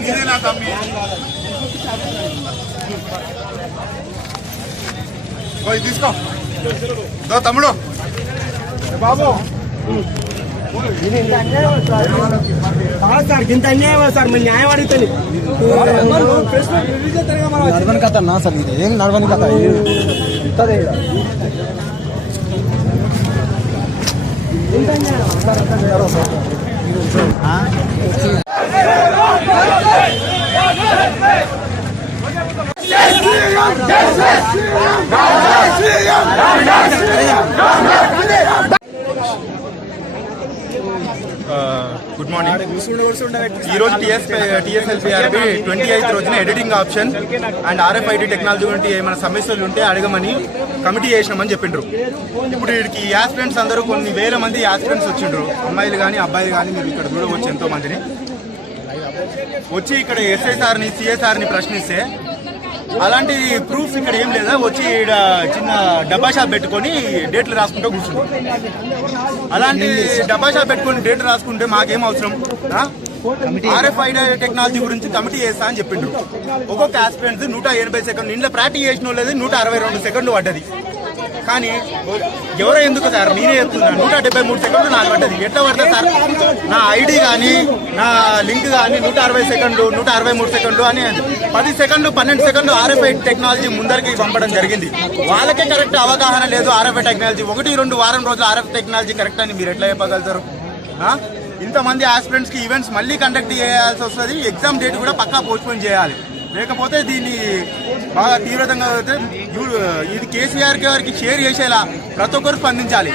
ఇదేనా తమ్మి తీసుకో తమ్ముడు. బాబు. సార్ ఇంత అన్యాయం సార్ మరి న్యాయం అడుగుతుంది నడవని కథ నా సార్ ఇది ఏం నడవని కథ ఇంతదే గుడ్ మార్నింగ్ ఈ రోజు టిఎస్ టిఎస్ఎల్పిఆర్బి ట్వంటీ ఎయిత్ రోజున editing option and RFID technology గురించి ఏమైనా సమస్యలు ఉంటే అడగమని కమిటీ చేసినామని చెప్పిండ్రు. ఇప్పుడు వీడికి యాస్పిరెంట్స్ అందరూ కొన్ని వేల మంది యాస్పిరెంట్స్ వచ్చిండ్రు. అమ్మాయిలు కానీ అబ్బాయిలు కానీ మీరు ఇక్కడ చూడవచ్చు ఎంతో మందిని. వచ్చి ఇక్కడ ఎస్ఐ సార్ని సిఏ సార్ని ప్రశ్నిస్తే అలాంటి ప్రూఫ్ ఇక్కడ ఏం లేదా? వచ్చి ఈడ చిన్న డబ్బా షాప్ పెట్టుకొని డేట్లు రాసుకుంటూ కూర్చుంటాం అలాంటి డబ్బా షాప్ పెట్టుకొని డేట్ రాసుకుంటే మాకేం అవసరం? ఆర్ఎఫ్ఐడి టెక్నాలజీ గురించి కమిటీ చేస్తా అని చెప్పిండ్రు. ఒక్కొక్క ఆస్పిరెంట్స్ నూట ఎనభై సెకండ్ ఇంట్లో ప్రాక్టీస్ చేసిన వాళ్ళది నూట అరవై రెండు సెకండ్లు పడ్డది. కానీ ఎవరో ఎందుకు సార్? మీరే చెప్తున్నా. నూట డెబ్బై మూడు సెకండ్లు నాకు పడ్డది. ఎట్లా పడుతుంది సార్? నా ఐడి కానీ నా లింక్ కానీ నూట అరవై సెకండ్లు నూట అరవై మూడు సెకండ్లు అని పది సెకండ్లు పన్నెండు సెకండ్లు ఆర్ఎఫ్ఐ టెక్నాలజీ ముందరికి పంపడం జరిగింది. వాళ్ళకే కరెక్ట్ అవగాహన లేదు ఆర్ఎఫ్ఐ టెక్నాలజీ ఒకటి రెండు వారం రోజులు ఆర్ఎఫ్ టెక్నాలజీ కరెక్ట్ అని మీరు ఎట్లా చెప్పగలుగుతారు? ఇంతమంది ఆస్పిరెంట్స్కి ఈవెంట్స్ మళ్ళీ కండక్ట్ చేయాల్సి వస్తుంది. ఎగ్జామ్ డేట్ కూడా పక్కా పోస్ట్పోన్ చేయాలి. లేకపోతే దీన్ని బాగా తీవ్రంగా అయితే ఇది కేసీఆర్ గారికి షేర్ చేసేలా ప్రతి ఒక్కరు స్పందించాలి.